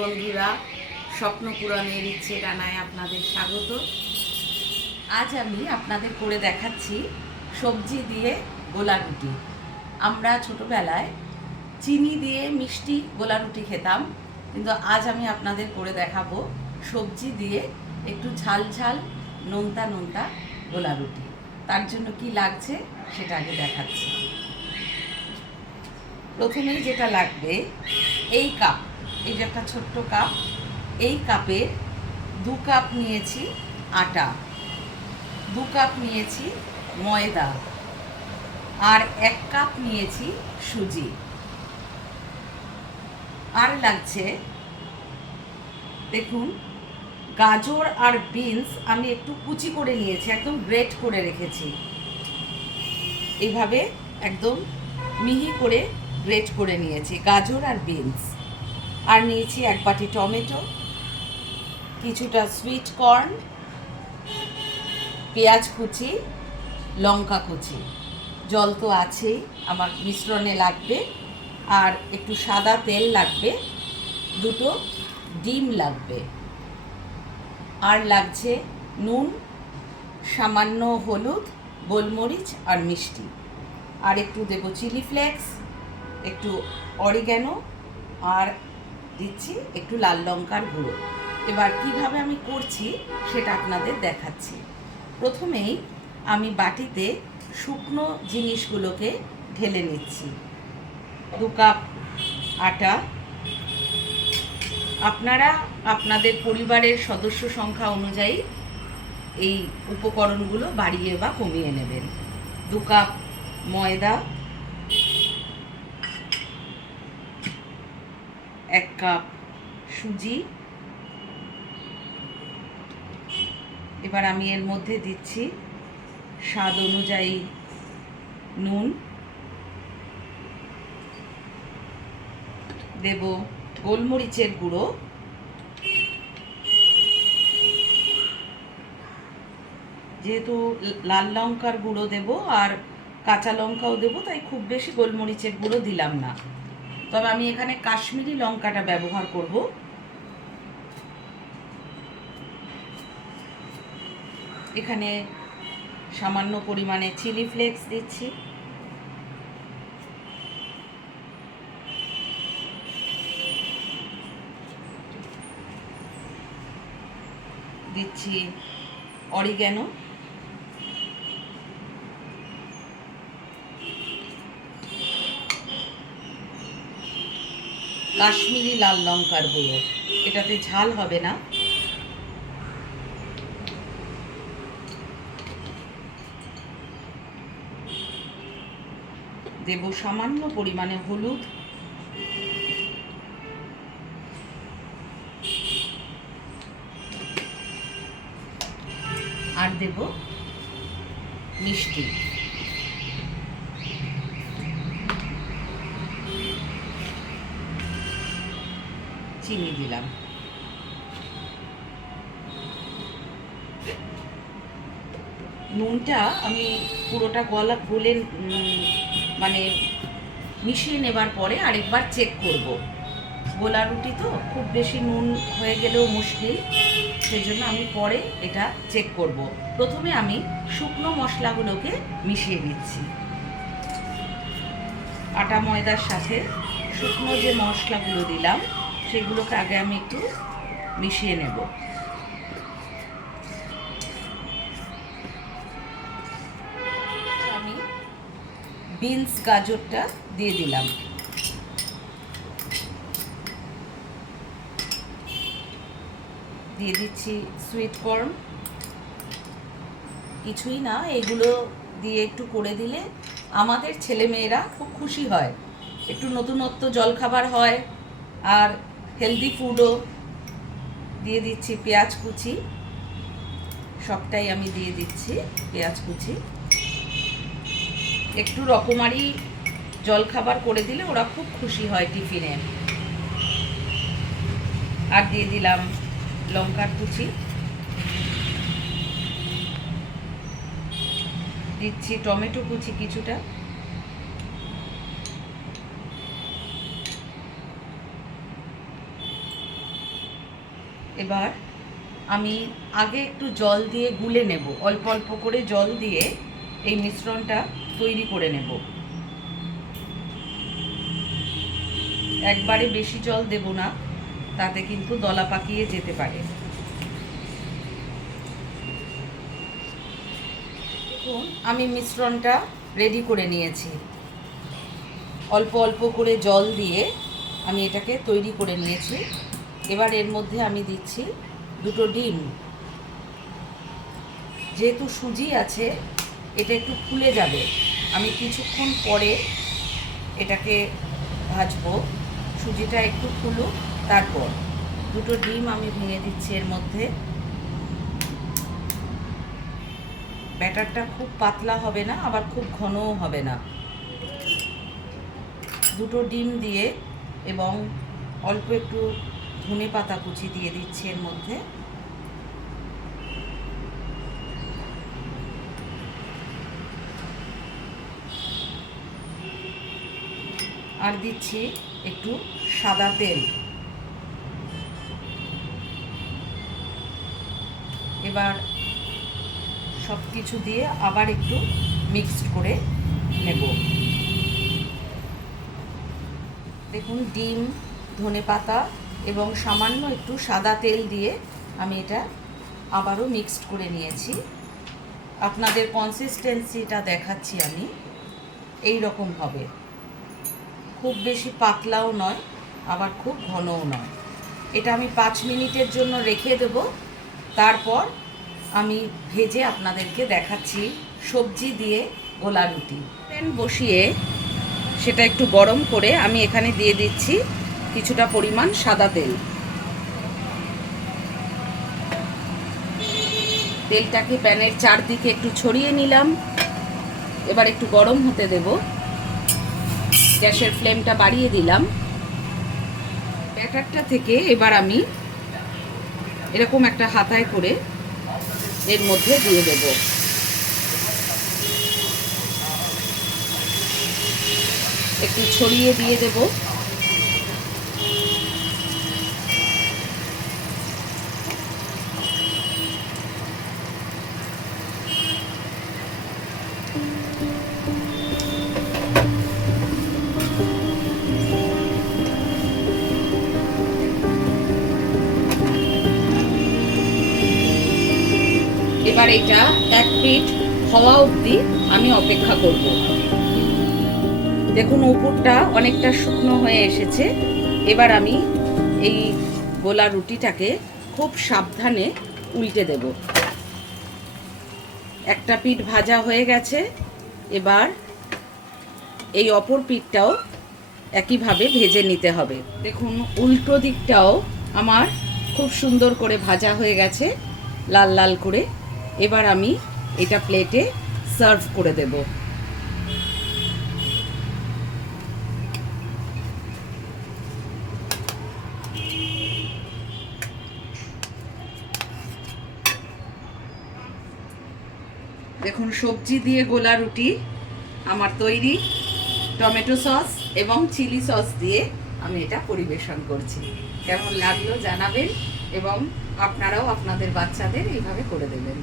বন্ধুরা, স্বপ্ন পূরণের ইচ্ছে ডানায় আপনাদের স্বাগত। আজ আমি আপনাদের করে দেখাচ্ছি সবজি দিয়ে গোলা রুটি। আমরা ছোটবেলায় চিনি দিয়ে মিষ্টি গোলা রুটি খেতাম, কিন্তু আজ আমি আপনাদের করে দেখাবো সবজি দিয়ে একটু ঝাল ঝাল নোনতা নোনতা গোলা রুটি। তার জন্য কি লাগছে সেটা আগে দেখাচ্ছি। প্রথমেই যেটা লাগবে, এই কাপ, এই যে একটা ছোট্ট কাপ, এই কাপে 2 কাপ নিয়েছি আটা, 2 কাপ নিয়েছি ময়দা, আর 1 কাপ নিয়েছি সুজি। আর লাগছে, দেখুন, গাজর আর বিনস আমি একটু কুচি করে নিয়েছি, একদম গ্রেট করে রেখেছি, এইভাবে একদম মিহি করে গ্রেট করে নিয়েছি গাজর আর বিনস। আর নিয়েছি 1 বাটি টমেটো, কিছুটা সুইট কর্ন, পেঁয়াজ কুচি, লঙ্কা কুচি। জল তো আছেই, আমার মিশ্রণে লাগবে। আর একটু সাদা তেল লাগবে, 2টো ডিম লাগবে, আর লাগছে নুন, সামান্য হলুদ, গোলমরিচ আর মিষ্টি, আর একটু দেবো চিলি ফ্লেক্স, একটু অরিগ্যানো, আর দিচ্ছি একটু লাল লঙ্কার গুঁড়ো। এবার কিভাবে আমি করছি সেটা আপনাদের দেখাচ্ছি। প্রথমেই আমি বাটিতে শুকনো জিনিসগুলোকে ঢেলে নিচ্ছি। 2 কাপ আটা, আপনারা আপনাদের পরিবারের সদস্য সংখ্যা অনুযায়ী এই উপকরণগুলো বাড়িয়ে বা কমিয়ে নেবেন। 2 কাপ ময়দা, 1 কাপ সুজি। এবার আমি এর মধ্যে দিচ্ছি স্বাদ অনুযায়ী নুন, দেব গোলমরিচের গুঁড়ো, যেহেতু লাল লঙ্কার গুঁড়ো দেব আর কাঁচা লঙ্কাও দেব, তাই খুব বেশি গোলমরিচের গুঁড়ো দিলাম না, তবে আমি এখানে কাশ্মীরি লঙ্কাটা ব্যবহার করব। এখানে সামান্য পরিমাণে চিলি ফ্লেক্স দিচ্ছি, দিচ্ছি অরিগ্যানো, কাশ্মীরি লাল লঙ্কার গুঁড়ো, এটাতে ঝাল হবে না, দেব সামান্য পরিমাণে হলুদ, আর দেব মিষ্টি। চিনি দিলাম। নুনটা আমি পুরোটা গলে মানে মিশিয়ে নেবার পরে আরেকবার চেক করব। গোলা রুটি তো খুব বেশি নুন হয়ে গেলেও মুশকিল, সেই জন্য আমি পরে এটা চেক করব। প্রথমে আমি শুকনো মশলাগুলোকে মিশিয়ে নিচ্ছি। আটা ময়দার সাথে শুকনো যে মশলাগুলো দিলাম সেগুলোকে আগে আমি একটু মিশিয়ে নেব। আমি বিনস গাজরটা দিয়ে দিলাম, দিয়ে দিচ্ছি সুইট কর্ন। কিছুই না, এগুলো দিয়ে একটু করে দিলে আমাদের ছেলেমেয়েরা খুব খুশি হয়, একটু নতুনত্ব জলখাবার হয় আর হেলদি ফুডও। দিয়ে দিচ্ছি পেঁয়াজ কুচি, সবটাই আমি দিয়ে দিচ্ছি পেঁয়াজ কুচি। একটু রকমারি জলখাবার করে দিলে ওরা খুব খুশি হয় টিফিনে। আর দিয়ে দিলাম লঙ্কার কুচি, দিচ্ছি টমেটো কুচি কিছুটা, এবার আমি আগে একটু জল দিয়ে গুলে নেব, অল্প অল্প করে জল দিয়ে এই মিশ্রণটা তৈরি করে নেব। একবারে বেশি জল দেব না, তাতে কিন্তু দলা পাকিয়ে যেতে পারে। দেখুন আমি মিশ্রণটা রেডি করে নিয়েছি। অল্প অল্প করে জল দিয়ে আমি এটাকে তৈরি করে নিয়েছি। এবার এর মধ্যে আমি দিচ্ছি 2টো ডিম। যেহেতু সুজি আছে, এটা একটু ফুলে যাবে। আমি কিছুক্ষণ পরে এটাকে ভাজবো, সুজিটা একটু ফুলুক। তারপর 2টো ডিম আমি ভেঙে দিচ্ছি এর মধ্যে। ব্যাটারটা খুব পাতলা হবে না, আবার খুব ঘনও হবে না। 2টো ডিম দিয়ে এবং অল্প একটু ধনেপাতা কুচি দিয়ে দিচ্ছি এর মধ্যে। আর দিচ্ছি একটু সাদা তেল। এবার সব কিছু দিয়ে আবার একটু মিক্সড করে নেব। দেখুন ডিম, ধনেপাতা এবং সামান্য একটু সাদা তেল দিয়ে আমি এটা আবারও মিক্সড করে নিয়েছি। আপনাদের কনসিস্টেন্সিটা দেখাচ্ছি আমি, এই রকম হবে। খুব বেশি পাতলাও নয়, আবার খুব ঘনও নয়। এটা আমি 5 মিনিটের জন্য রেখে দেব। তারপর আমি ভেজে আপনাদেরকে দেখাচ্ছি সবজি দিয়ে গোলা রুটি। প্যান বসিয়ে সেটা একটু গরম করে আমি এখানে দিয়ে দিচ্ছি কিছুটা পরিমাণ সাদা তেল। তেলটাকে প্যানের চারদিকে একটু ছড়িয়ে নিলাম। এবার একটু গরম হতে দেব। গ্যাসের ফ্লেমটা বাড়িয়ে দিলাম। ব্যাটারটা থেকে এবার আমি এরকম একটা হাতায় করে এর মধ্যে দিয়ে দেব। একটু ছড়িয়ে দিয়ে দেব। এবার এটা 1 পিঠ হওয়া অবধি আমি অপেক্ষা করব। দেখুন উপরটা অনেকটা শুকনো হয়ে এসেছে। এবার আমি এই গোলা রুটিটাকে খুব সাবধানে উল্টে দেব। একটা পিঠ ভাজা হয়ে গেছে। এবার এই অপর পিঠটাও একইভাবে ভেজে নিতে হবে। দেখুন উল্টো দিকটাও আমার খুব সুন্দর করে ভাজা হয়ে গেছে, লাল লাল করে। এবার আমি এটা প্লেটে সার্ভ করে দেব। দেখুন সবজি দিয়ে গোলা রুটি আমার তৈরি। টমেটো সস এবং চিলি সস দিয়ে আমি এটা পরিবেশন করছি। কেমন লাগলো জানাবেন এবং আপনারাও আপনাদের বাচ্চাদের এইভাবে করে দেবেন।